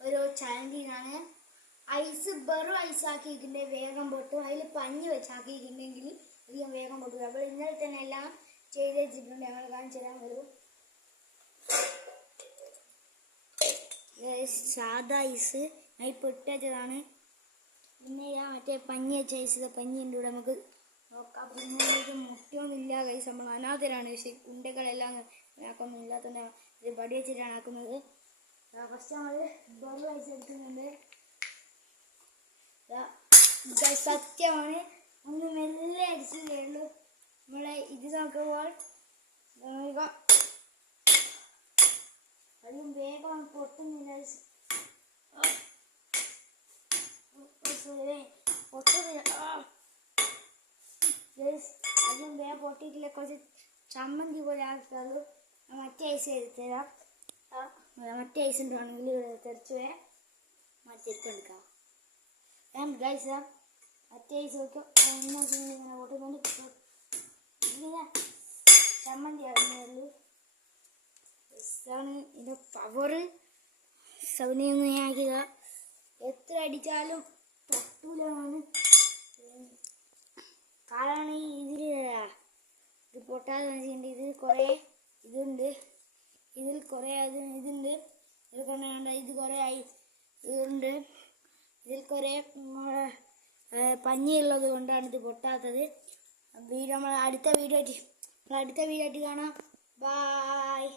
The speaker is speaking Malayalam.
ഒരു ചലഞ്ചിനാണ്. ഐസ് വെറും ഐസാക്കിയിട്ടുണ്ടെ വേഗം പൊട്ടും, അതിൽ പഞ്ഞി വെച്ചാക്കിയിട്ടുണ്ടെങ്കിൽ അധികം വേഗം പൊട്ടും. അപ്പോൾ ഇന്നലെ തന്നെ എല്ലാം ചെയ്ത് വെച്ചിട്ടുണ്ട്, ഞങ്ങൾ കാണിച്ചു തരാൻ വരും. സാധാ ഐസ് ഞാൻ പൊട്ടിച്ചതാണ്. പിന്നെ ഞാൻ മറ്റേ പഞ്ഞി വെച്ച ഐസ്, പഞ്ഞിൻ്റെ കൂടെ നമുക്ക് നോക്കാം. പിന്നെ മുട്ടയൊന്നുമില്ല കൈസ്, നമ്മൾ അനാഥരാണ്. പക്ഷേ ഉണ്ടകളെല്ലാം ആക്കൊന്നും ഇല്ലാത്തതുകൊണ്ട് ഇത് പടി വെച്ചിട്ടാണ് ആക്കുന്നത്. ഫസ്റ്റ് നമ്മൾ വെറും ഐസ് എടുക്കുന്നുണ്ട്. സത്യമാണ്, ഒന്ന് മെല്ലെ അടിച്ചതേ ഉള്ളൂ. നമ്മളെ ഇത് നോക്കുമ്പോൾ അതും വേഗം പൊട്ടുന്നില്ല, പൊട്ടുന്നില്ല. അതും വേഗം പൊട്ടിയിട്ടില്ല. കുറച്ച് ചമ്മന്തി പോലെ ആക്കാറ്. മറ്റേ ഐസ് എടുത്തരാം. മറ്റേ ഐസ് ഉണ്ടെങ്കിൽ തെറിച്ച് മറ്റെടുത്തെടുക്കാം. ഗൈസ് മറ്റേ ഐസ് വയ്ക്കും. ഇങ്ങനെ പൊട്ടുന്നുണ്ട്. ഇങ്ങനെ ചമ്മന്തി ആകുന്നുള്ളൂ. ഇതാണ് ഇതിൻ്റെ പവർ. സൗനിയൊന്നും ഞാൻ ആക്കിയത. എത്ര അടിച്ചാലും പൊട്ടൂലാണ്. കാരണം ഇതിൽ ഇത് പൊട്ടാതെ വെച്ചിട്ടുണ്ട്. ഇതിൽ കുറേ ഇതുണ്ട്, ഇതിൽ കുറേ ഇതുണ്ട്. ഇതിൽ കൊണ്ടാണ്ട് ഇത് കുറേ ഇതുണ്ട്. ഇതിൽ കുറേ പഞ്ഞിയുള്ളത് കൊണ്ടാണ് ഇത് പൊട്ടാത്തത്. നമ്മൾ അടുത്ത വീഡിയോ ആയിട്ട് കാണാം. ബായ്.